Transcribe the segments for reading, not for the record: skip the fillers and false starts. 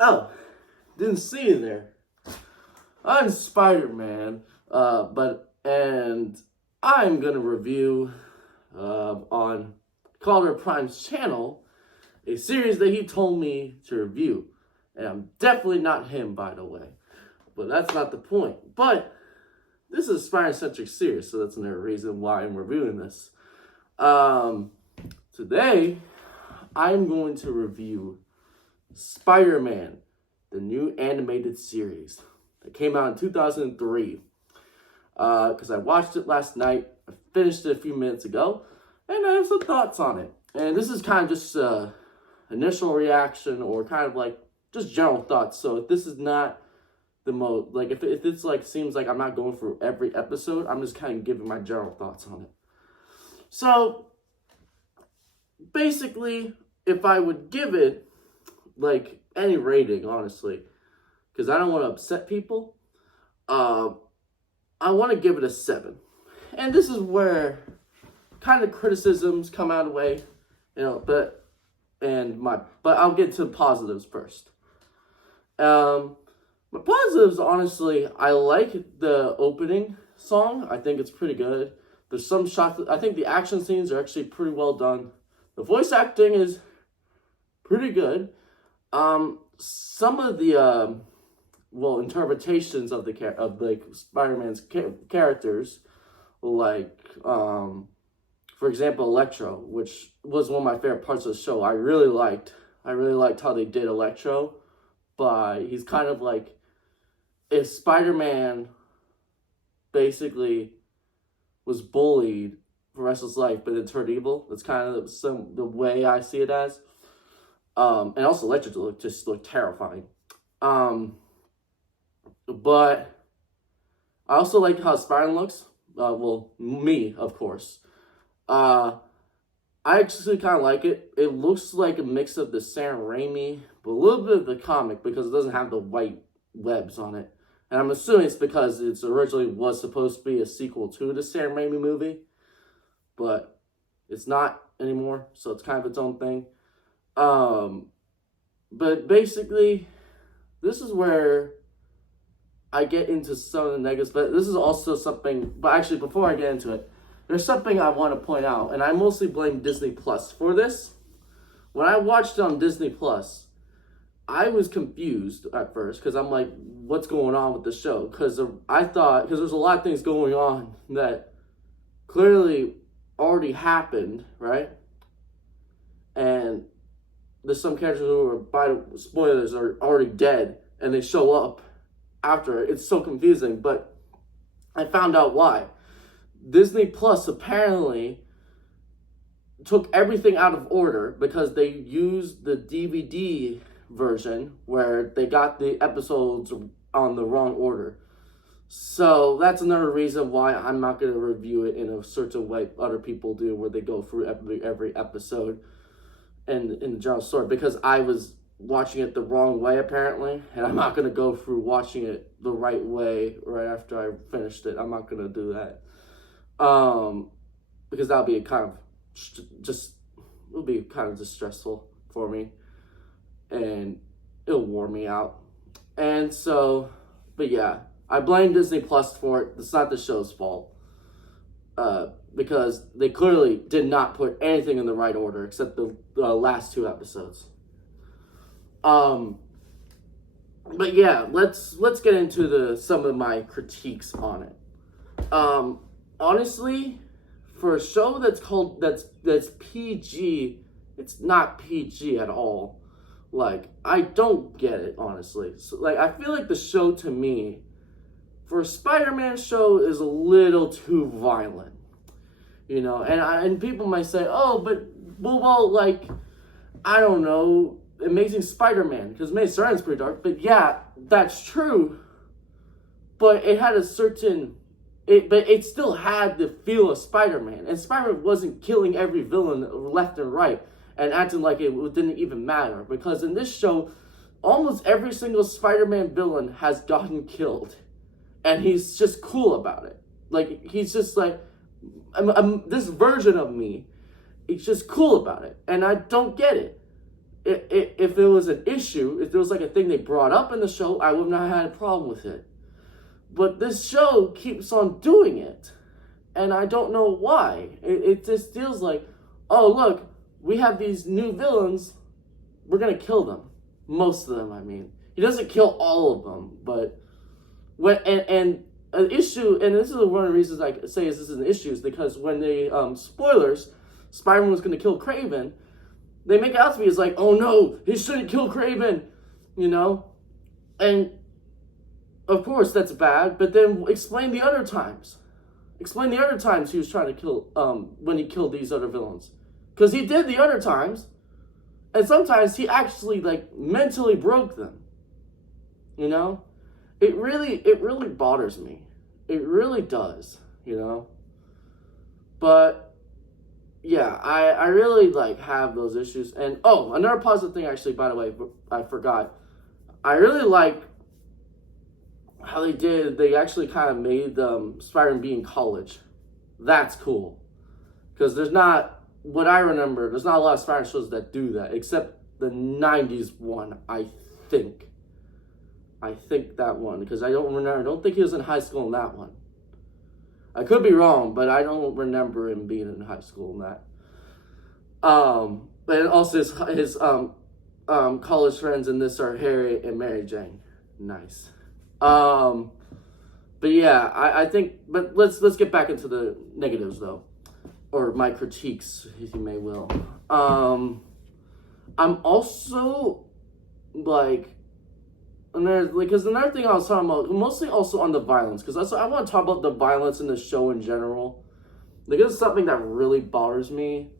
Oh, didn't see you there. I'm Spider-Man, and I'm gonna review on Calder Prime's channel a series that he told me to review, and I'm definitely not him, by the way. But that's not the point. But this is a Spider-centric series, so that's another reason why I'm reviewing this. Today I'm going to review Spider-Man, the new animated series that came out in 2003. Because I watched it last night, I finished it a few minutes ago, and I have some thoughts on it. And this is kind of just initial reaction, or kind of like just general thoughts. So if this is not the most, like if it's like seems like I'm not going through every episode, I'm just kind of giving my general thoughts on it. So basically, if I would give it like any rating, honestly, because I don't want to upset people, I want to give it a 7. And this is where kind of criticisms come out of the way, but I'll get to positives first. My positives, honestly, I like the opening song. I think it's pretty good. There's some shots, I think the action scenes are actually pretty well done. The voice acting is pretty good. Some of the interpretations of Spider-Man's characters, like for example, Electro, which was one of my favorite parts of the show. I really liked how they did Electro. He's kind of like, if Spider-Man basically was bullied for the rest of his life, but then turned evil. That's kind of the way I see it as. And also Electro just looked terrifying. But I also like how Spider-Man looks. Me, of course. I actually kind of like it. It looks like a mix of the Sam Raimi, but a little bit of the comic, because it doesn't have the white webs on it. And I'm assuming it's because it originally was supposed to be a sequel to the Sam Raimi movie, but it's not anymore, so it's kind of its own thing. But basically, this is where I get into some of the negatives, but this is also something, but actually before I get into it, there's something I want to point out, and I mostly blame Disney Plus for this. When I watched it on Disney Plus, I was confused at first, because I'm like, what's going on with the show? Because there's a lot of things going on that clearly already happened, right? And there's some characters who are, by spoilers, are already dead, and they show up after it. It's so confusing, but I found out why. Disney Plus apparently took everything out of order because they used the DVD version where they got the episodes on the wrong order. So that's another reason why I'm not going to review it in a certain way other people do, where they go through every episode and in the general story, because I was watching it the wrong way apparently, and I'm not going to go through watching it the right way right after I finished it. I'm not going to do that, because that'll be kind of just stressful for me, and it'll wear me out. And so, but yeah, I blame Disney Plus for it. It's not the show's fault, because they clearly did not put anything in the right order except the last 2 episodes. But yeah, let's get into some of my critiques on it. Honestly, for a show that's PG, it's not PG at all. Like, I don't get it, honestly. So, like, I feel like the show, to me, for a Spider-Man show, is a little too violent. And people might say, oh, but, well, like, I don't know, Amazing Spider-Man, because Amazing Spider-Man's pretty dark, but yeah, that's true. But it had but it still had the feel of Spider-Man, and Spider-Man wasn't killing every villain left and right and acting like it didn't even matter, because in this show, almost every single Spider-Man villain has gotten killed, and he's just cool about it. Like, he's just like, this version of me, he's just cool about it, and I don't get it. if it was an issue, if there was like a thing they brought up in the show, I would not have had a problem with it. But this show keeps on doing it. And I don't know why. It just feels like, oh, look, we have these new villains. We're going to kill them. Most of them, I mean. He doesn't kill all of them, but and an issue, and this is one of the reasons I say this is an issue, is because when they, spoilers, Spider-Man was going to kill Kraven, they make it out to me as like, oh no, he shouldn't kill Kraven, you know? And, of course, that's bad, but then explain the other times. Explain the other times he was trying to kill, when he killed these other villains. Because he did the other times, and sometimes he actually, like, mentally broke them. You know? It really bothers me. It really does, you know? But, yeah, I really, like, have those issues. And, oh, another positive thing, actually, by the way, I forgot. I really like how they actually kind of made Spider-Man be in college. That's cool. Because there's not, what I remember, there's not a lot of Spider-Man shows that do that, except the 90s one, I think. I think that one, because I don't think he was in high school in that one. I could be wrong, but I don't remember him being in high school in that. And also his college friends in this are Harry and Mary Jane. Nice. But yeah, I think, but let's get back into the negatives though, or my critiques, if you may will. I'm also like, because another thing I was talking about, mostly also on the violence, because I want to talk about the violence in the show in general. Like, it's something that really bothers me,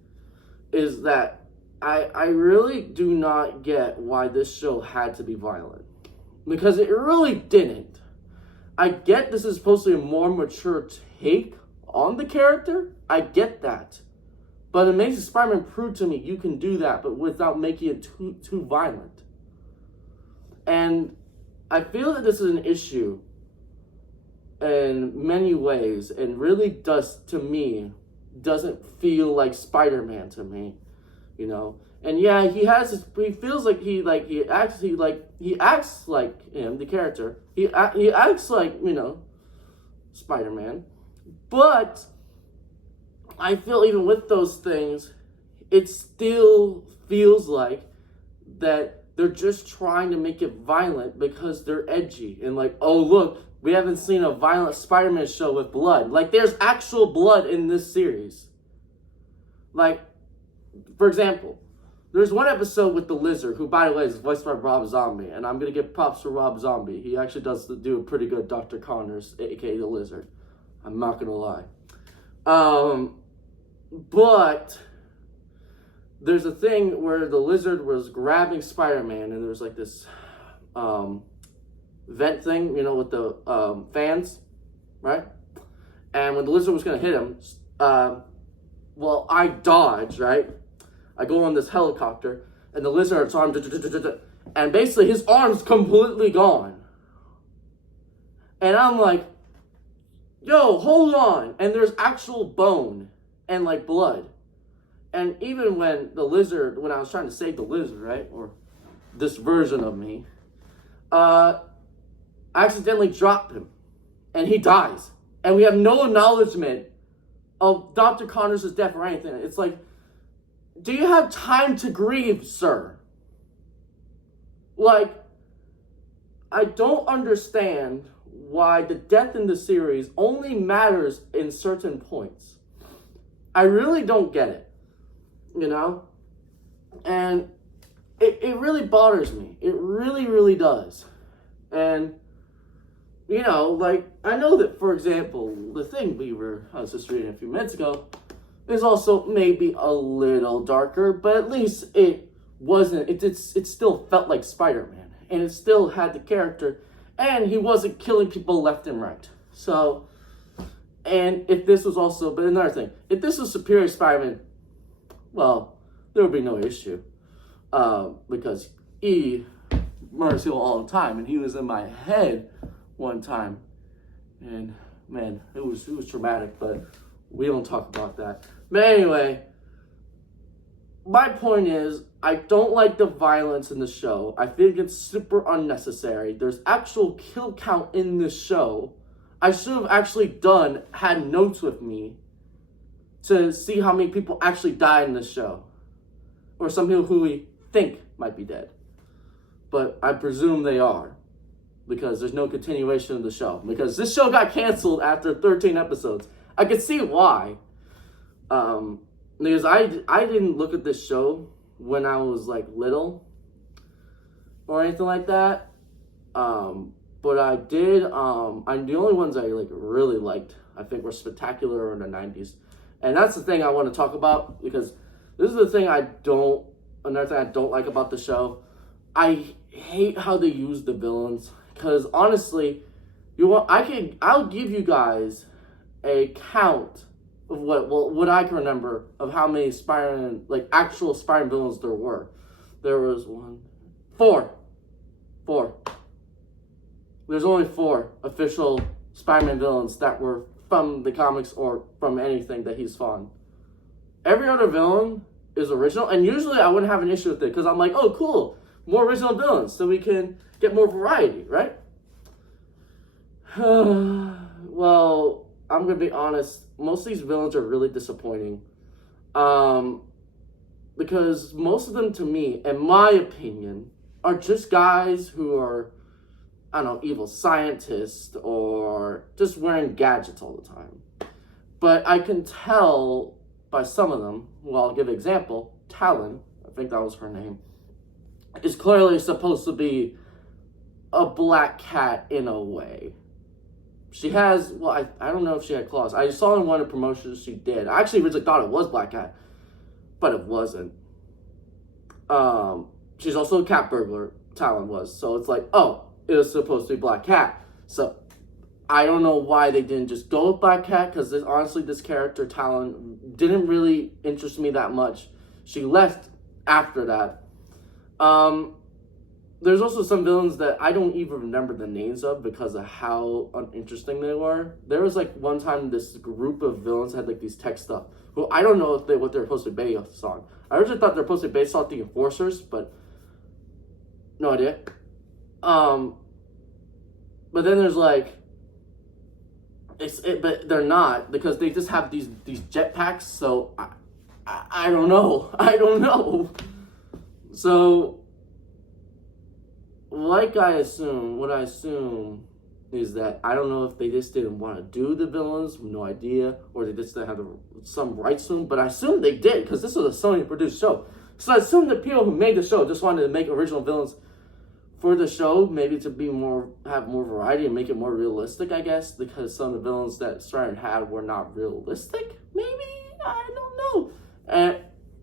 is that I really do not get why this show had to be violent. Because it really didn't. I get this is supposed to be a more mature take on the character. I get that. But Amazing Spider-Man proved to me you can do that, but without making it too violent. And I feel that this is an issue in many ways, and really doesn't feel like Spider-Man to me, you know. And yeah, he feels like he acts like him, the character. He acts like, you know, Spider-Man. But I feel even with those things, it still feels like that they're just trying to make it violent because they're edgy. And like, oh look, we haven't seen a violent Spider-Man show with blood. Like, there's actual blood in this series. Like, for example, there's one episode with the Lizard, who, by the way, is voiced by Rob Zombie, and I'm going to give props to Rob Zombie. He actually does do a pretty good Dr. Connors, a.k.a. the Lizard. I'm not going to lie. But there's a thing where the Lizard was grabbing Spider-Man, and there's like this vent thing, you know, with the fans, right? And when the Lizard was going to hit him, well, I dodge, right? I go on this helicopter, and the Lizard's arm, and basically his arm's completely gone. And I'm like, yo, hold on. And there's actual bone and like blood. And even when I was trying to save the Lizard, right, or this version of me, I accidentally dropped him, and he dies. And we have no acknowledgement of Dr. Connors' death or anything. It's like, do you have time to grieve, sir? Like, I don't understand why the death in the series only matters in certain points. I really don't get it, you know? And it really bothers me. It really, really does. And, you know, like, I know that, for example, the thing I was just reading a few minutes ago, is also maybe a little darker, but at least it wasn't, it still felt like Spider-Man, and it still had the character, and he wasn't killing people left and right. So, and if this was also, but another thing, if this was Superior Spider-Man, well, there would be no issue, because he murders people all the time, and he was in my head one time, and man, it was traumatic, but we don't talk about that. But anyway, my point is, I don't like the violence in the show. I think it's super unnecessary. There's actual kill count in the show. I should have actually had notes with me to see how many people actually died in the show. Or some people who we think might be dead. But I presume they are. Because there's no continuation of the show. Because this show got canceled after 13 episodes. I can see why. Because I didn't look at this show when I was like little or anything like that. But I did. The only ones I like really liked, I think, were Spectacular in the 90s, and that's the thing I want to talk about because this is the thing another thing I don't like about the show. I hate how they use the villains because honestly, I'll give you guys a count of what I can remember of how many actual Spider-Man villains there were. There was four. There's only 4 official Spider-Man villains that were from the comics or from anything that he's fought. Every other villain is original, and usually I wouldn't have an issue with it because I'm like, oh, cool, more original villains, so we can get more variety, right? Well, I'm gonna be honest. Most of these villains are really disappointing, because most of them, to me, in my opinion, are just guys who are, I don't know, evil scientists or just wearing gadgets all the time. But I can tell by some of them, well, I'll give an example. Talon, I think that was her name, is clearly supposed to be a black cat in a way. She has, well, I don't know if she had claws. I saw in one of the promotions she did. I actually originally thought it was Black Cat, but it wasn't. She's also a cat burglar, Talon was. So it's like, oh, it was supposed to be Black Cat. So I don't know why they didn't just go with Black Cat, because honestly, this character, Talon, didn't really interest me that much. She left after that. There's also some villains that I don't even remember the names of because of how uninteresting they were. There was like one time this group of villains had like these tech stuff, who I don't know what they're supposed to be based on. I originally thought they're supposed to be based off the Enforcers, but no idea. But then there's like, but they're not, because they just have these jetpacks. So I don't know. I don't know. So, what I assume is that I don't know if they just didn't want to do the villains, no idea, or they just didn't have some rights to them. But I assume they did, because this was a Sony-produced show. So I assume the people who made the show just wanted to make original villains for the show, maybe to have more variety and make it more realistic, I guess, because some of the villains that Spider-Man had were not realistic. Maybe, I don't know.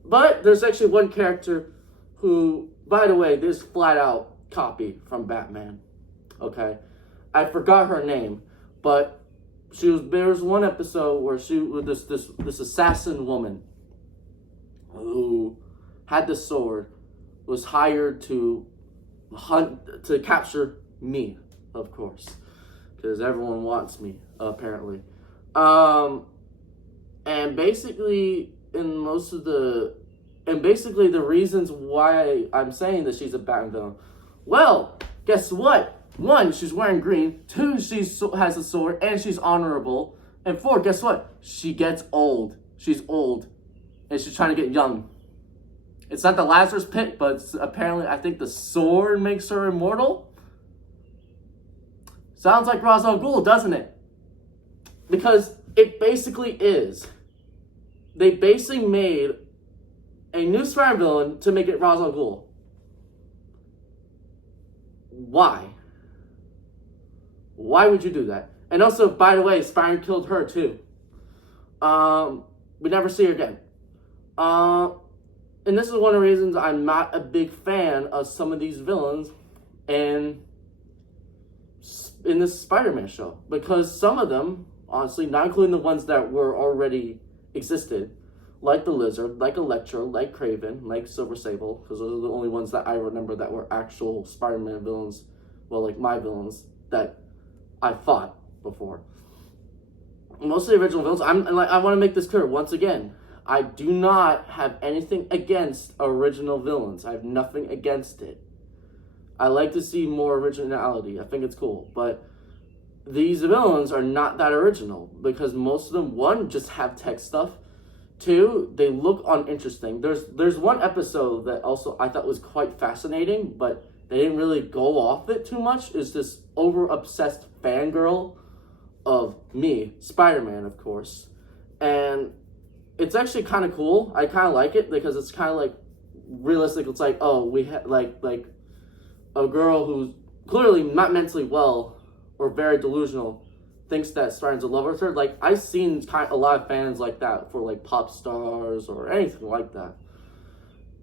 But there's actually one character who, by the way, this flat out copy from Batman. Okay, I forgot her name, but there was one episode where she was this assassin woman who had the sword, was hired to capture me, of course, because everyone wants me apparently. And basically the reasons why I'm saying that she's a Batman villain. Well, guess what? 1, she's wearing green. 2, she has a sword and she's honorable. And 4, guess what? She gets old. She's old, and she's trying to get young. It's not the Lazarus Pit, but apparently I think the sword makes her immortal. Sounds like Ra's al Ghul, doesn't it? Because it basically is. They basically made a new Spider-Man villain to make it Ra's al Ghul. Why? Why would you do that? And also, by the way, Spider-Man killed her too. We never see her again. And this is one of the reasons I'm not a big fan of some of these villains in this Spider-Man show. Because some of them, honestly, not including the ones that were already existed, like the Lizard, like Electro, like Kraven, like Silver Sable, because those are the only ones that I remember that were actual Spider-Man villains, well, like my villains, that I fought before. Most of the original villains, I want to make this clear once again. I do not have anything against original villains. I have nothing against it. I like to see more originality. I think it's cool. But these villains are not that original because most of them, one, just have tech stuff. Two, they look uninteresting. There's one episode that also I thought was quite fascinating, but they didn't really go off it too much. Is this over-obsessed fangirl of me, Spider-Man, of course. And it's actually kind of cool. I kind of like it because it's kind of like realistic. It's like, oh, we had like a girl who's clearly not mentally well or very delusional thinks that Spider-Man's in love with her. Like, I've seen a lot of fans like that for like pop stars or anything like that.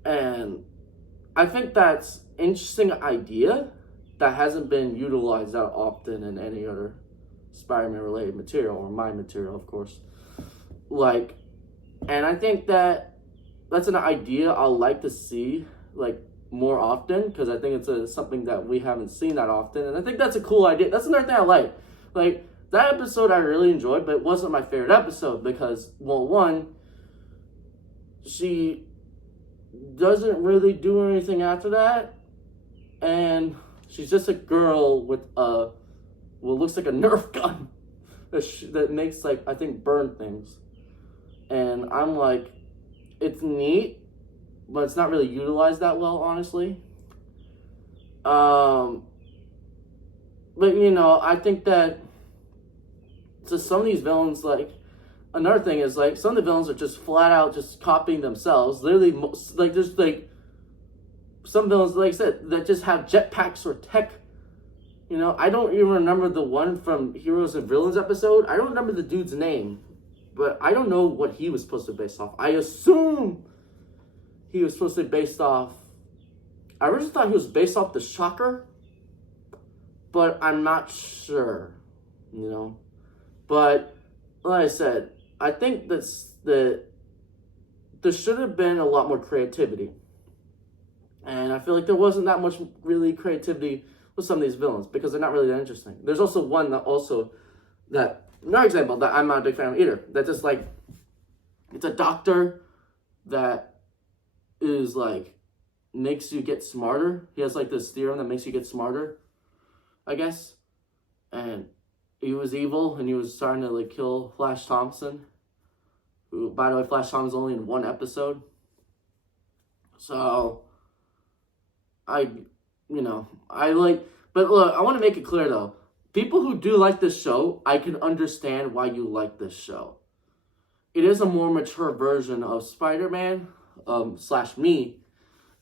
And I think that's interesting idea that hasn't been utilized that often in any other Spider-Man related material, or my material, of course. Like, and I think that that's an idea I'll like to see like more often, because I think it's something that we haven't seen that often, and I think that's a cool idea. That's another thing I like. Like, that episode I really enjoyed, but it wasn't my favorite episode because, well, one, she doesn't really do anything after that, and she's just a girl with looks like a Nerf gun that makes, like, I think burn things. And I'm like, it's neat, but it's not really utilized that well, honestly. But, you know, I think that just some of these villains, like, another thing is, like, some of the villains are just flat out just copying themselves. Literally, like, there's, like, some villains, like I said, that just have jetpacks or tech. You know, I don't even remember the one from Heroes and Villains episode. I don't remember the dude's name, but I don't know what he was supposed to be based off. I assume he was supposed to be based off, I originally thought he was based off the Shocker, but I'm not sure, you know. But, like I said, I think that there should have been a lot more creativity. And I feel like there wasn't that much really creativity with some of these villains because they're not really that interesting. There's also one another example that I'm not a big fan of either. That just, like, it's a doctor that is, like, makes you get smarter. He has, like, this theorem that makes you get smarter, I guess. And he was evil, and he was starting to, like, kill Flash Thompson. Who, by the way, Flash Thompson's only in one episode. So, but look, I want to make it clear, though. People who do like this show, I can understand why you like this show. It is a more mature version of Spider-Man, / me,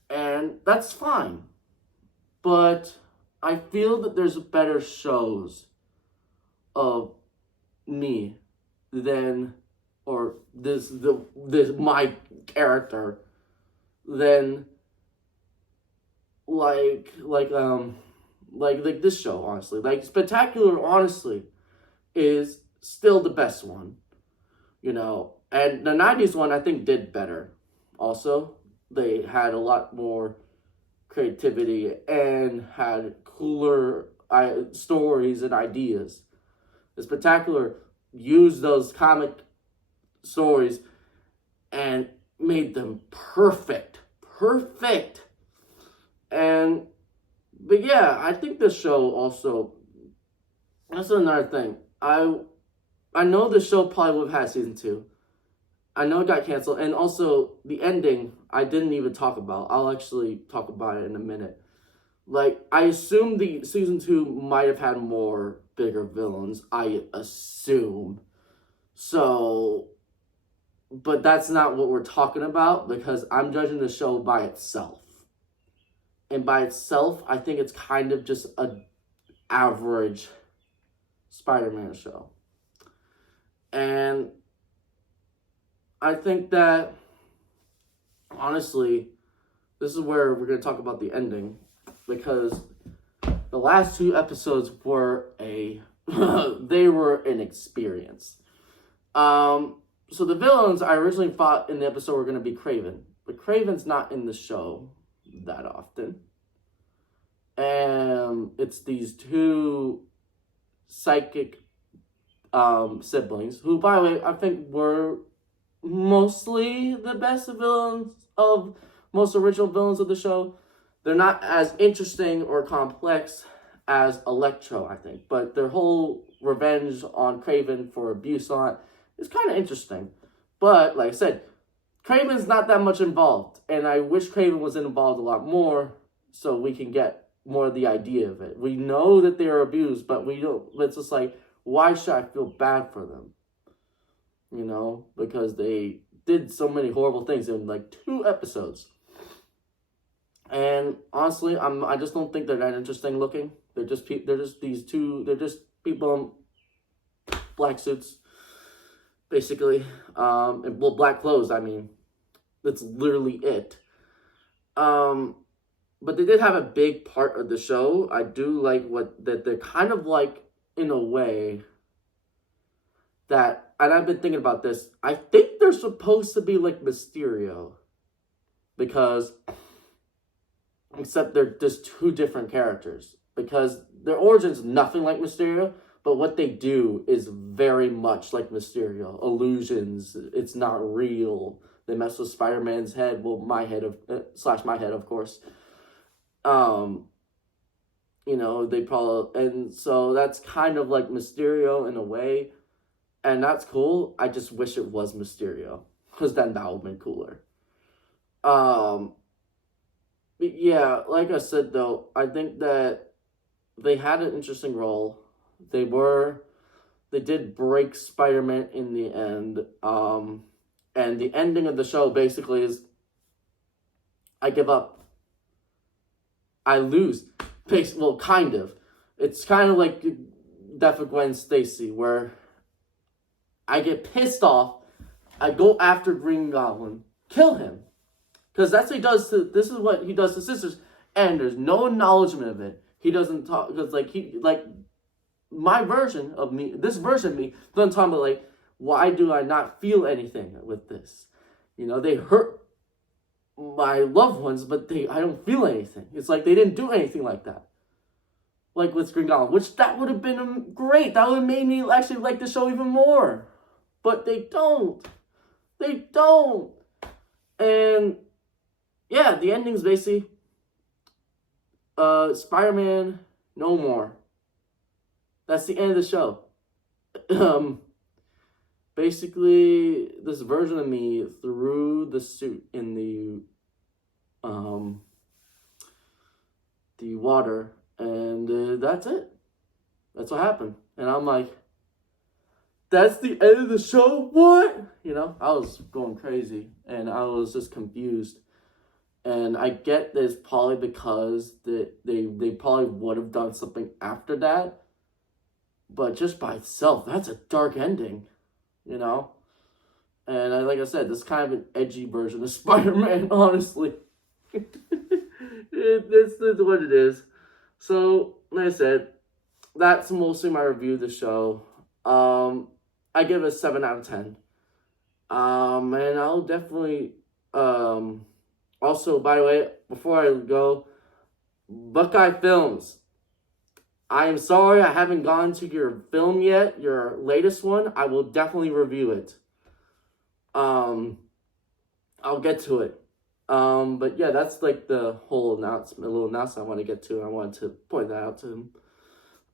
and that's fine. But I feel that there's better shows of me than, or this my character than like this show, honestly. Like, Spectacular, honestly, is still the best one, you know. And the 90s one, I think, did better. Also, they had a lot more creativity and had cooler stories and ideas. The Spectacular used those comic stories and made them perfect. But yeah, I think this show also, that's another thing. I know this show probably would have had season 2. I know it got canceled, and also the ending I didn't even talk about. I'll actually talk about it in a minute. Like, I assume the season 2 might have had more bigger villains. I assume. So, but that's not what we're talking about, because I'm judging the show by itself. And by itself, I think it's kind of just an average Spider-Man show. And I think that, honestly, this is where we're going to talk about the ending. Because the last 2 episodes were they were an experience. So the villains I originally thought in the episode were going to be Kraven. But Kraven's not in the show that often. And it's these 2 psychic siblings who, by the way, I think were mostly the best villains of most original villains of the show. They're not as interesting or complex as Electro, I think, but their whole revenge on Kraven for abuse on it is kind of interesting. But like I said, Kraven's not that much involved, and I wish Kraven was involved a lot more so we can get more of the idea of it. We know that they are abused, but we don't. It's just like, why should I feel bad for them? You know, because they did so many horrible things in like 2 episodes. And honestly, I just don't think they're that interesting looking. They're just people in black suits, basically, and black clothes. I mean, that's literally it. But they did have a big part of the show. I do like that they're kind of like, in a way, that, and I've been thinking about this, I think they're supposed to be like Mysterio. Because, except they're just 2 different characters. Because their origin's nothing like Mysterio, but what they do is very much like Mysterio. Illusions, it's not real. They mess with Spider-Man's head, well, my head, of course. You know, they probably, and so that's kind of like Mysterio in a way. And that's cool. I just wish it was Mysterio, because then that would have been cooler. Yeah, like I said though, I think that they had an interesting role. They did break Spider-Man in the end. And the ending of the show basically is, I give up. I lose. Well, kind of. It's kind of like Death of Gwen Stacy, where I get pissed off, I go after Green Goblin, kill him. Because that's what he does this is what he does to sisters, and there's no acknowledgement of it. He doesn't talk, because my version of me, this version of me, doesn't talk about like, why do I not feel anything with this? You know, they hurt my loved ones, but I don't feel anything. It's like they didn't do anything like that. Like with Green Goblin, which that would have been great. That would have made me actually like the show even more. But they don't. They don't. And yeah, the ending's basically Spider-Man no more. That's the end of the show. Basically, this version of me threw the suit in the water, and that's it. That's what happened. And I'm like, that's the end of the show? What? You know, I was going crazy, and I was just confused. And I get this probably because they probably would have done something after that. But just by itself, that's a dark ending, you know? And like I said, this is kind of an edgy version of Spider-Man, honestly. It's what it is. So, like I said, that's mostly my review of the show. I give it a 7 out of 10. And I'll definitely, also, by the way, before I go, Buckeye Films. I am sorry I haven't gone to your film yet, your latest one. I will definitely review it. I'll get to it. But yeah, that's like the whole little announcement I want to get to. I wanted to point that out to him.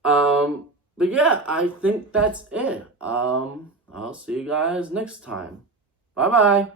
But yeah, I think that's it. I'll see you guys next time. Bye-bye.